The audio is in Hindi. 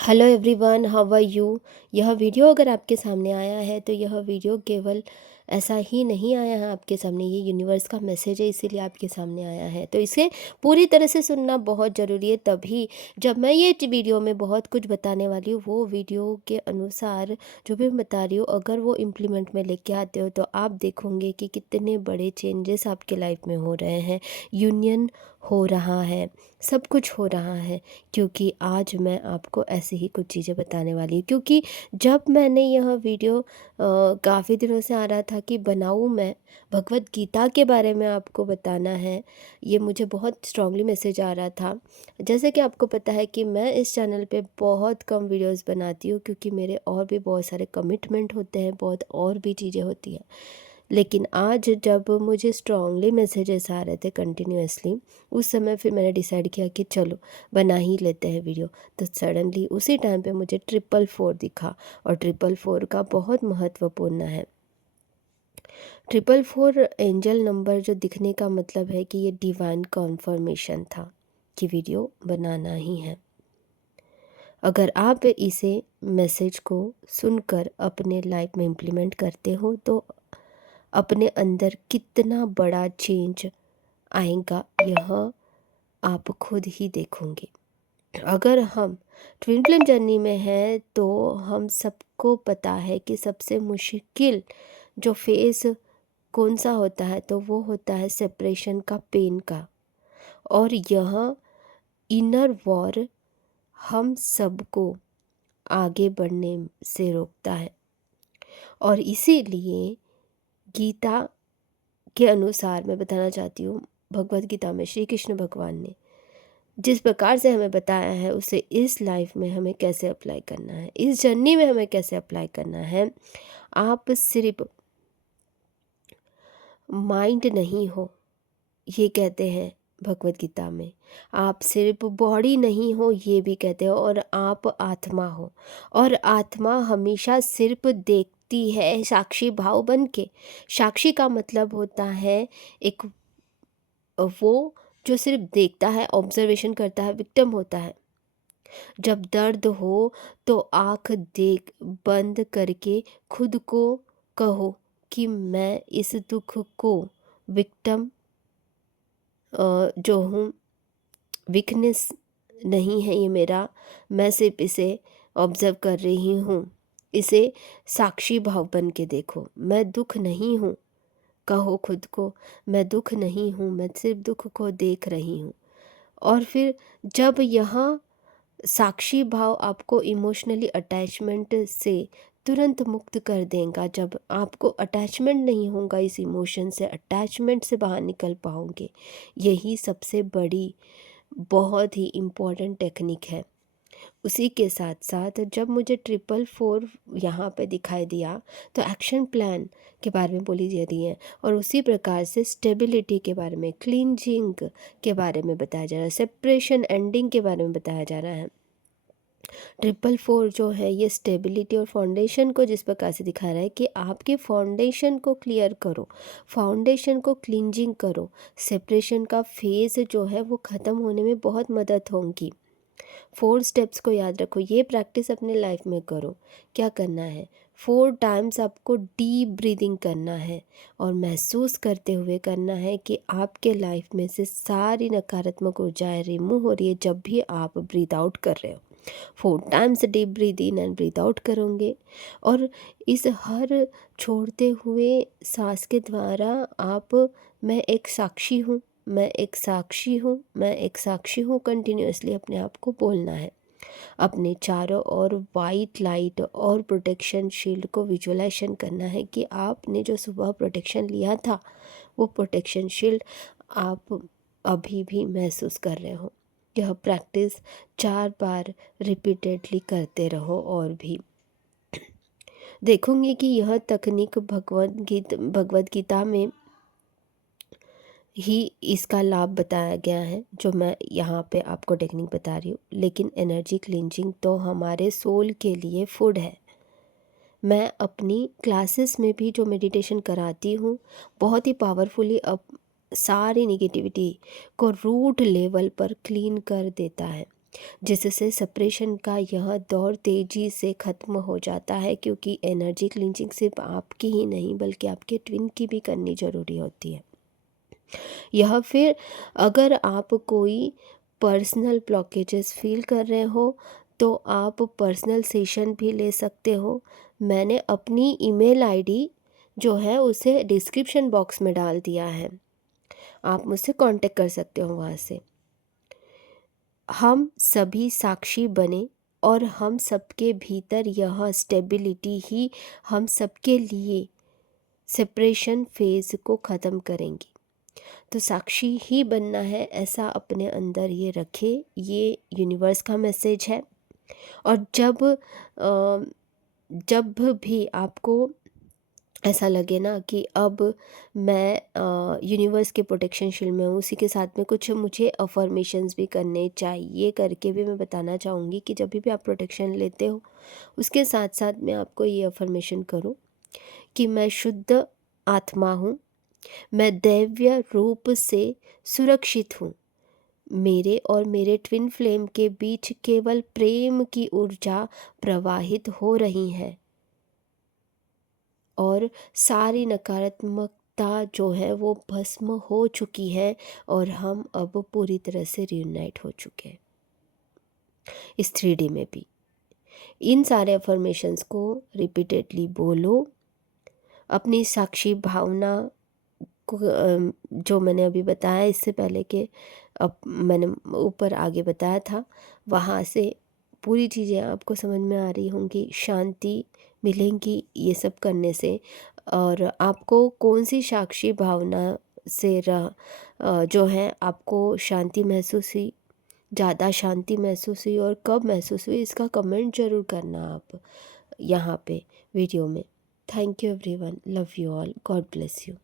Hello everyone, how are you. यह वीडियो अगर आपके सामने आया है तो यह वीडियो केवल ऐसा ही नहीं आया है आपके सामने, ये यूनिवर्स का मैसेज है, इसीलिए आपके सामने आया है। तो इसे पूरी तरह से सुनना बहुत ज़रूरी है, तभी जब मैं ये वीडियो में बहुत कुछ बताने वाली हूँ, वो वीडियो के अनुसार जो भी मैं बता रही हूँ, अगर वो इम्प्लीमेंट में लेके आते हो तो आप देखोगे कि कितने बड़े चेंजेस आपके लाइफ में हो रहे हैं। यूनियन हो रहा है, सब कुछ हो रहा है, क्योंकि आज मैं आपको ऐसी ही कुछ चीज़ें बताने वाली हूँ। क्योंकि जब मैंने यह वीडियो काफ़ी दिनों से आ रहा था कि बनाऊँ मैं, भगवत गीता के बारे में आपको बताना है, ये मुझे बहुत स्ट्रांगली मैसेज आ रहा था। जैसे कि आपको पता है कि मैं इस चैनल पे बहुत कम वीडियोस बनाती हूँ, क्योंकि मेरे और भी बहुत सारे कमिटमेंट होते हैं, बहुत और भी चीज़ें होती हैं। लेकिन आज जब मुझे स्ट्रांगली मैसेजेस आ रहे थे कंटिन्यूअसली, उस समय फिर मैंने डिसाइड किया कि चलो बना ही लेते हैं वीडियो। तो सडनली उसी टाइम पे मुझे 444 दिखा, और 444 का बहुत महत्वपूर्ण है। 444 एंजल नंबर जो दिखने का मतलब है कि ये डिवाइन कॉन्फर्मेशन था कि वीडियो बनाना ही है। अगर आप इसे मैसेज को सुनकर अपने लाइफ में इम्प्लीमेंट करते हो तो अपने अंदर कितना बड़ा चेंज आएगा, यह आप खुद ही देखोगे। अगर हम ट्विन फ्लेम जर्नी में हैं तो हम सबको पता है कि सबसे मुश्किल जो फेस कौन सा होता है, तो वो होता है सेपरेशन का, पेन का। और यह इनर वॉर हम सबको आगे बढ़ने से रोकता है। और इसीलिए गीता के अनुसार मैं बताना चाहती हूँ, भगवत गीता में श्री कृष्ण भगवान ने जिस प्रकार से हमें बताया है, उसे इस लाइफ में हमें कैसे अप्लाई करना है, इस जर्नी में हमें कैसे अप्लाई करना है। आप सिर्फ माइंड नहीं हो, ये कहते हैं भगवत गीता में। आप सिर्फ बॉडी नहीं हो, ये भी कहते हो, और आप आत्मा हो। और आत्मा हमेशा सिर्फ देखती है साक्षी भाव बन के। साक्षी का मतलब होता है एक वो जो सिर्फ देखता है, ऑब्जर्वेशन करता है, विक्टिम होता है। जब दर्द हो तो आँख देख बंद करके खुद को कहो कि मैं इस दुख को विक्टिम जो हूँ, वीकनेस नहीं है ये मेरा, मैं सिर्फ इसे ऑब्जर्व कर रही हूँ। इसे साक्षी भाव बन के देखो, मैं दुख नहीं हूँ। कहो खुद को, मैं दुख नहीं हूँ, मैं सिर्फ दुख को देख रही हूँ। और फिर जब यहाँ साक्षी भाव आपको इमोशनली अटैचमेंट से तुरंत मुक्त कर देगा, जब आपको अटैचमेंट नहीं होगा, इस इमोशन से, अटैचमेंट से बाहर निकल पाओगे। यही सबसे बड़ी बहुत ही इम्पोर्टेंट टेक्निक है। उसी के साथ साथ जब मुझे 444 यहाँ पे दिखाई दिया, तो एक्शन प्लान के बारे में बोली जा रही है, और उसी प्रकार से स्टेबिलिटी के बारे में, क्लींजिंग के बारे में बताया जा रहा है, सेपरेशन एंडिंग के बारे में बताया जा रहा है। 444 जो है ये स्टेबिलिटी और फाउंडेशन को जिस प्रकार से दिखा रहा है कि आपके फाउंडेशन को क्लियर करो, फाउंडेशन को क्लींजिंग करो, सेपरेशन का फेज़ जो है वो ख़त्म होने में बहुत मदद होगी। 4 स्टेप्स को याद रखो, ये प्रैक्टिस अपने लाइफ में करो। क्या करना है, 4 टाइम्स आपको डीप ब्रीदिंग करना है, और महसूस करते हुए करना है कि आपके लाइफ में से सारी नकारात्मक ऊर्जाएं रिमूव हो रही है जब भी आप ब्रीद आउट कर रहे हो। 4 times deep breathe in and breathe out करोगे, और इस हर छोड़ते हुए सांस के द्वारा आप, मैं एक साक्षी हूँ, मैं एक साक्षी हूँ, मैं एक साक्षी हूँ, कंटिन्यूअसली अपने आप को बोलना है। अपने चारों ओर वाइट लाइट और प्रोटेक्शन शील्ड को विजुअलाइजेशन करना है कि आपने जो सुबह प्रोटेक्शन लिया था, वो प्रोटेक्शन शील्ड आप अभी भी महसूस कर रहे हो। यह प्रैक्टिस 4 बार रिपीटेडली करते रहो, और भी देखोगे कि यह तकनीक भगवद गीता में ही इसका लाभ बताया गया है, जो मैं यहाँ पे आपको टेक्निक बता रही हूँ। लेकिन एनर्जी क्लिंजिंग तो हमारे सोल के लिए फूड है। मैं अपनी क्लासेस में भी जो मेडिटेशन कराती हूँ, बहुत ही पावरफुली अब सारी निगेटिविटी को रूट लेवल पर क्लीन कर देता है। जिससे सेपरेशन का यह दौर तेज़ी से ख़त्म हो जाता है, क्योंकि एनर्जी क्लींजिंग सिर्फ आपकी ही नहीं बल्कि आपके ट्विन की भी करनी ज़रूरी होती है। यह फिर अगर आप कोई पर्सनल ब्लॉकेजेस फील कर रहे हो तो आप पर्सनल सेशन भी ले सकते हो। मैंने अपनी ईमेल आईडी जो है उसे डिस्क्रिप्शन बॉक्स में डाल दिया है, आप मुझसे कांटेक्ट कर सकते हो वहाँ से। हम सभी साक्षी बने और हम सबके भीतर यह स्टेबिलिटी ही हम सबके लिए सेपरेशन फेज़ को ख़त्म करेंगी। तो साक्षी ही बनना है, ऐसा अपने अंदर ये रखें, ये यूनिवर्स का मैसेज है। और जब भी आपको ऐसा लगे ना कि अब मैं यूनिवर्स के प्रोटेक्शन शील्ड में हूँ, उसी के साथ में कुछ मुझे अफर्मेशंस भी करने चाहिए करके भी मैं बताना चाहूँगी कि जब भी आप प्रोटेक्शन लेते हो उसके साथ साथ मैं आपको ये अफर्मेशन करूँ कि मैं शुद्ध आत्मा हूँ, मैं दैवीय रूप से सुरक्षित हूँ, मेरे और मेरे ट्विन फ्लेम के बीच केवल प्रेम की ऊर्जा प्रवाहित हो रही है और सारी नकारात्मकता जो है वो भस्म हो चुकी है और हम अब पूरी तरह से रियूनाइट हो चुके हैं इस 3D में भी। इन सारे अफर्मेशंस को रिपीटेडली बोलो। अपनी साक्षी भावना को जो मैंने अभी बताया इससे पहले कि अब मैंने ऊपर आगे बताया था, वहाँ से पूरी चीज़ें आपको समझ में आ रही होंगी, शांति मिलेंगी ये सब करने से। और आपको कौन सी साक्षी भावना से जो है आपको शांति महसूस हुई, ज़्यादा शांति महसूस हुई और कब महसूस हुई, इसका कमेंट ज़रूर करना आप यहाँ पे वीडियो में। Thank you everyone, love you all, God bless you.